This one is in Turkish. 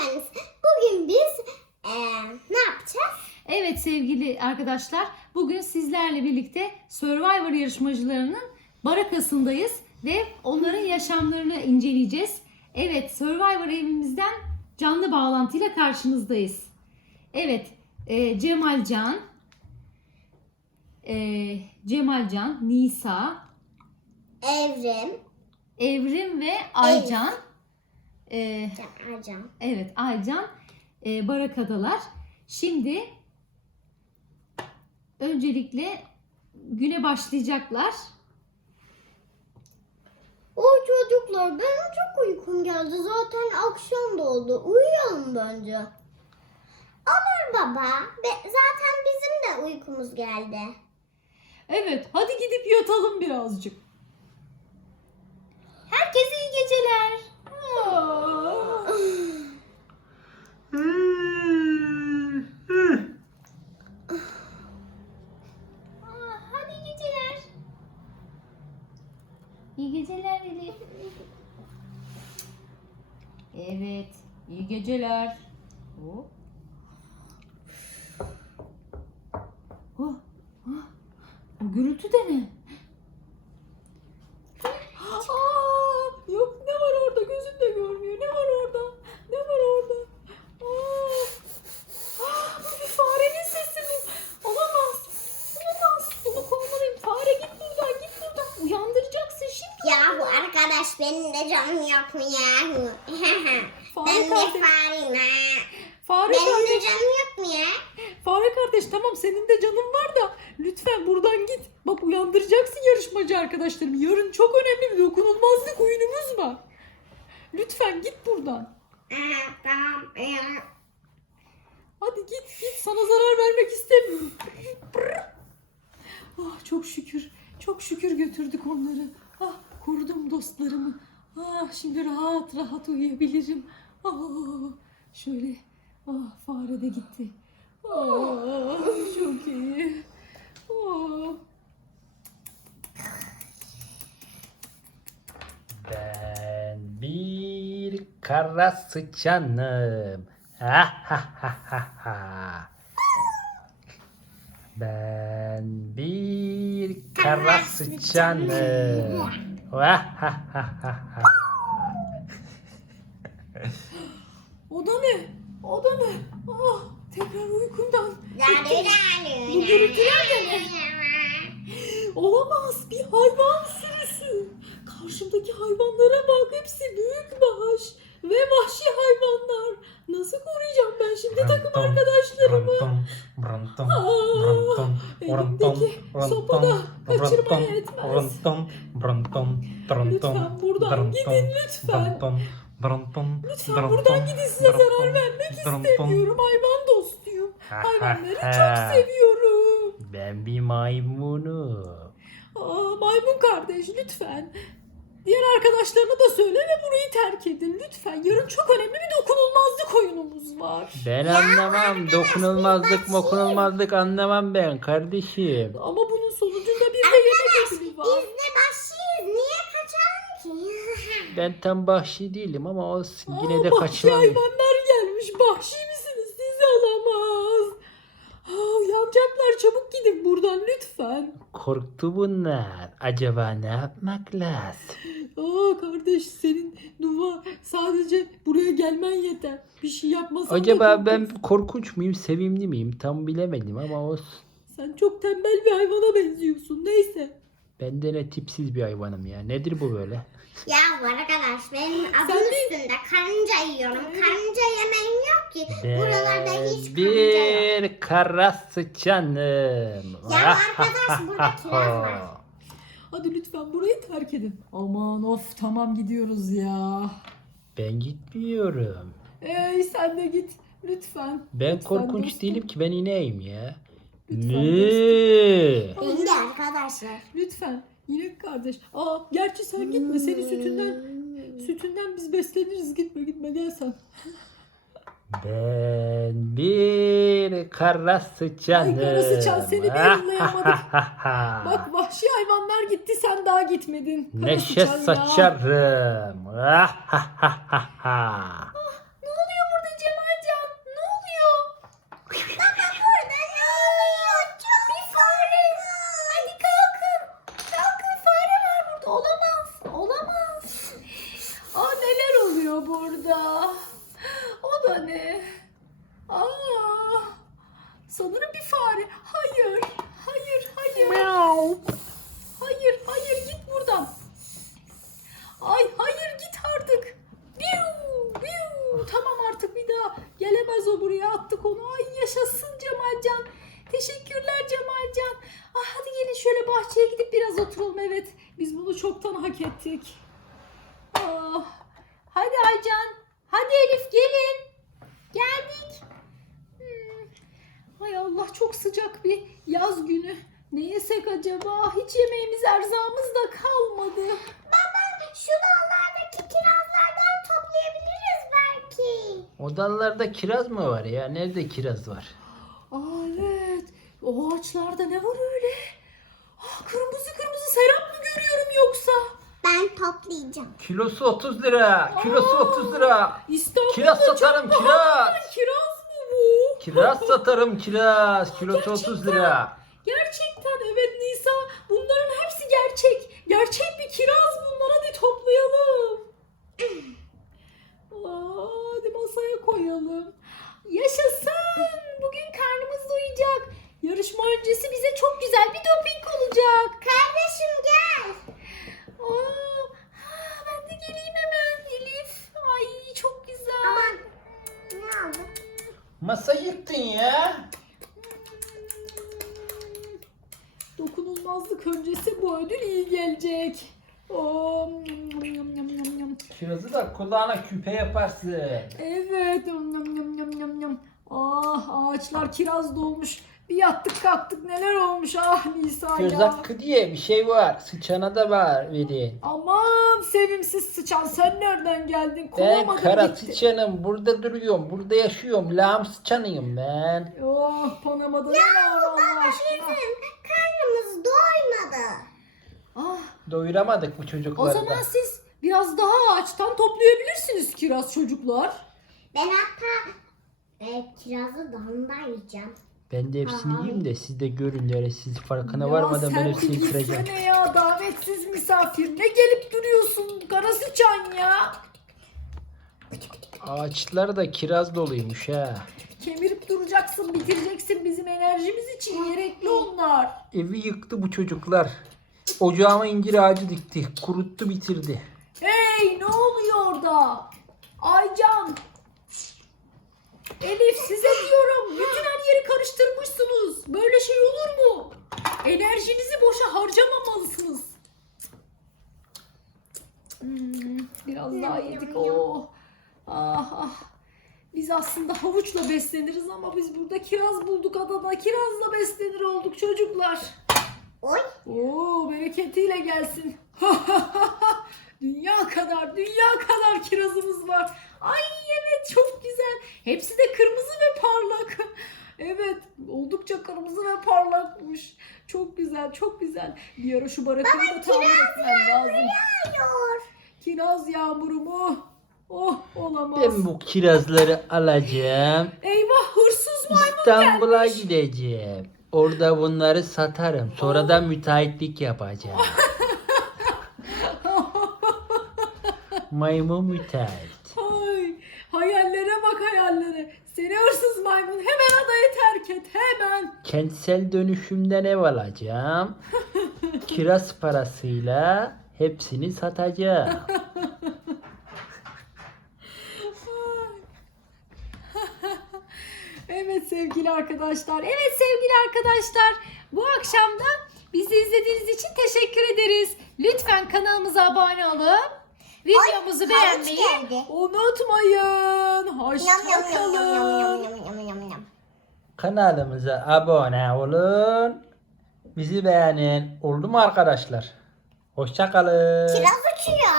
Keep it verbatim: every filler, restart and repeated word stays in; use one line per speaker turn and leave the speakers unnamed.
geldiniz. Bugün biz eee, ne yapacağız?
Evet sevgili arkadaşlar, bugün sizlerle birlikte Survivor yarışmacılarının barakasındayız ve onların yaşamlarını inceleyeceğiz. Evet, Survivor evimizden canlı bağlantıyla karşınızdayız. Evet, e, Cemalcan, e, Cemalcan, Nisa,
Evrim.
Evrim ve Aycan. E,
Can.
evet, Aycan e, barakadalar. Şimdi öncelikle güne başlayacaklar.
O çocuklar, benim çok uykum geldi. Zaten akşam da oldu. Uyuyalım bence. Olur baba. Be- zaten bizim de uykumuz geldi.
Evet, hadi gidip yatalım birazcık. Herkese iyi geceler. Aa. Aa, hadi iyi geceler. İyi geceler Elif. Evet, iyi geceler. Oh. Oh. Ah. Bu gürültü de ne? Aa, yok, ne var orada? Gözüm de görmüyor. Ne var orada? Ne var orada? Aa, aa, bu bir farenin sesi mi? Olamaz. Olamaz. Bunu kovmalıyım. Fare git buradan, git buradan. Uyandıracaksın şimdi.
Ya bu arkadaş, benim de canım yok mu ya?
Fare
Ben de
kardeş.
fareyim ha.
Fare
Benim de
kardeş.
canım yok mu ya?
Fare kardeş, tamam senin de canın var da lütfen buradan git. Bak, uyandıracaksın yarışmacı arkadaşlarım. Yarın çok önemli bir dokunulmazlık oyunumuz var. Lütfen git buradan.
Aha, tamam.
Hadi git git, sana zarar vermek istemiyorum. Ah, çok şükür. Çok şükür götürdük onları. Ah, korudum dostlarımı. Ah, şimdi rahat rahat uyuyabilirim. Ah, şöyle. Ah, fare de gitti. Ah, çok iyi. Ah.
Ben bir kara sıçanım. Ha ha ha ha ha. Ben bir kara sıçanım. Ha ha ha ha ha.
O da ne? O da ne? Ah, tekrar uykumdan. Bu gürültüler de ne? Olamaz, bir hayvan sürüsü. Karşımdaki hayvanlara bak, hepsi büyük baş ve vahşi hayvanlar. Nasıl koruyacağım ben şimdi takım arkadaşlarımı? Aa, elimdeki sopa da kaçırmaya yetmez. Lütfen buradan gidin, lütfen. Lütfen buradan gidin, size zarar vermek istemiyorum. Hayvan dostuyum. Hayvanları çok seviyorum.
Ben bir maymunum.
Aa, maymun kardeş, lütfen. Diğer arkadaşlarına da söyle ve burayı terk edin lütfen. Yarın çok önemli bir dokunulmazlık oyunumuz var.
Ben anlamam. Dokunulmazlık mokunulmazlık anlamam ben kardeşim.
Ama bunun sonucunda bir de yemek ödülü var.
Biz de başıyız. Niye kaçalım ki?
Ben tam vahşi değilim ama olsun. Yine
Aa,
de
vahşi
kaçmam.
hayvanlar gelmiş. Vahşi misiniz? Sizi alamaz. Aa, uyanacaklar. Çabuk gidin buradan lütfen.
Korktu bunlar. Acaba ne yapmak lazım?
Aa kardeş, senin dua sadece buraya gelmen yeter. Bir şey yapmasan da
Acaba
korkunç.
ben korkunç muyum, sevimli miyim? Tam bilemedim ama olsun.
Sen çok tembel bir hayvana benziyorsun. Neyse.
Ben de ne tipsiz bir hayvanım ya. Nedir bu böyle?
Ya bu arkadaş, benim adım
Sen değil.
üstünde karınca yiyorum. Karınca yemeğim yok ki. Buralarda hiç
Ben
karınca yok.
bir kara sıçanım.
Ya arkadaş, burada kiraz var.
Hadi lütfen burayı terk edin. Aman of, tamam gidiyoruz ya.
Ben gitmiyorum.
Ey sen de git. Lütfen.
Ben
Lütfen
korkunç
dostum.
değilim ki, ben ineğim ya.
Lütfen
Ne?
Benim de arkadaşlar.
Lütfen. İnek kardeş. Aa, gerçi sen gitme. Senin sütünden sütünden biz besleniriz. Gitme gitme, gel sen.
Ben bir kara sıçanım.
Ay, kara sıçan, seni bir yollayamadık. Bak, vahşi hayvanlar gitti, sen daha gitmedin. Kara
Neşe
sıçan ya.
saçarım.
Ne oluyor burada? Ay hayır git artık. Biu, biu. Tamam artık bir daha gelemez o buraya, attık onu. Ay yaşasın Cemalcan. Teşekkürler Cemalcan. Ah, hadi gelin şöyle bahçeye gidip biraz oturalım. Evet biz bunu çoktan hak ettik. Ah, hadi Aycan. Hadi Elif gelin. Geldik. Hmm. Ay Allah çok sıcak bir yaz günü. Ne yesek acaba? Hiç yemeğimiz erzağımız da kalmadı.
Baba şu dallardaki kirazlardan toplayabiliriz belki.
O dallarda kiraz mı var ya? Nerede kiraz var?
Aa evet. O ağaçlarda ne var öyle? Ah, kırmızı kırmızı serap mı görüyorum yoksa?
Ben toplayacağım.
Kilosu otuz lira. Kilosu
Aa,
otuz lira.
İstanbul'da
Kiraz
çok
satarım,
pahalı.
kiraz.
Kiraz mı bu?
Kiraz satarım kiraz. Kilosu otuz
Gerçekten.
lira.
Gerçekten evet Nisa. Bunların hepsi gerçek. Gerçek bir kiraz bunlar. Hadi toplayalım. Aa, hadi masaya koyalım. Yaşasın. Bugün karnımız doyacak. Yarışma öncesi bize çok güzel bir doping olacak.
Kardeşim gel.
Aa, ha, ben de geleyim hemen Elif. Ay çok güzel.
Aman. Ne oldu?
Masayı yıktın ya.
Dokunulmazlık öncesi bu ödül iyi gelecek. Oo, yum, yum, yum, yum, yum.
Kirazı da kulağına küpe yaparsın.
Evet. Yum, yum, yum, yum, yum, yum. Ah, ağaçlar kiraz dolmuş. Bir yattık kalktık neler olmuş ah Nisa
Göz
ya.
hakkı diye bir şey var. Sıçana da var verin.
Aman sevimsiz sıçan sen nereden geldin?
Ben
Kovamadın
kara
gitti.
sıçanım. Burada duruyorum. Burada yaşıyorum. Lağım sıçanıyım ben.
Oh Panama'da ne var Allah aşkına.
Bizim karnımız doymadı.
Ah,
Doyuramadık bu
o
çocukları
zaman
da.
siz biraz daha ağaçtan toplayabilirsiniz kiraz çocuklar.
Ben hatta e, kirazı dalından yiyeceğim.
Ben de hepsini
Aha.
yiyeyim de siz de görün. Yani siz farkına
Ya
varmadan ben
sen
hepsini
bir
bitireceğim.
gitsene ya davetsiz misafir. Ne gelip duruyorsun kara sıçan ya.
Ağaçlar da kiraz doluymuş ha.
Kemirip duracaksın, bitireceksin, bizim enerjimiz için gerekli onlar.
Evi yıktı bu çocuklar. Ocağıma incir ağacı dikti. Kuruttu bitirdi.
Hey ne oluyor orada? Aycan. Elif size diyorum bütün her yeri karıştırmışsınız. Böyle şey olur mu? Enerjinizi boşa harcamamalısınız. Hmm, biraz daha yedik. Oh. Ah ah. Biz aslında havuçla besleniriz ama biz burada kiraz bulduk adada. Kirazla beslenir olduk çocuklar.
Oy.
Oo bereketiyle gelsin. Dünya kadar, dünya kadar kirazımız var. Ay evet çok güzel. Hepsi de kırmızı ve parlak. Evet oldukça kırmızı ve parlakmış. Çok güzel, çok güzel. Bir ara şu barakayı da tamir etmem lazım.
Hayır.
Kiraz yağmuru mu? Oh olamaz.
Ben bu kirazları alacağım.
Eyvah hırsız maymun
İstanbul'a
gelmiş.
gideceğim. Orada bunları satarım. Sonra da müteahhitlik yapacağım. Maymun müteahhit.
Ay, hayallere bak hayallere. Seni hırsız maymun hemen adayı terk et hemen.
Kentsel dönüşümden ev alacağım. Kiraz parasıyla hepsini satacağım.
Evet sevgili arkadaşlar. Evet sevgili arkadaşlar. Bu akşam da bizi izlediğiniz için teşekkür ederiz. Lütfen kanalımıza abone olun. Videomuzu beğenmeyi
geldi.
unutmayın.
Yam yam yam yam yam
Hoşçakalın.
yam yam yam yam.
Kanalımıza abone olun. Bizi beğenin. Oldu mu arkadaşlar? Hoşça kalın.
Kiraz uçuyor.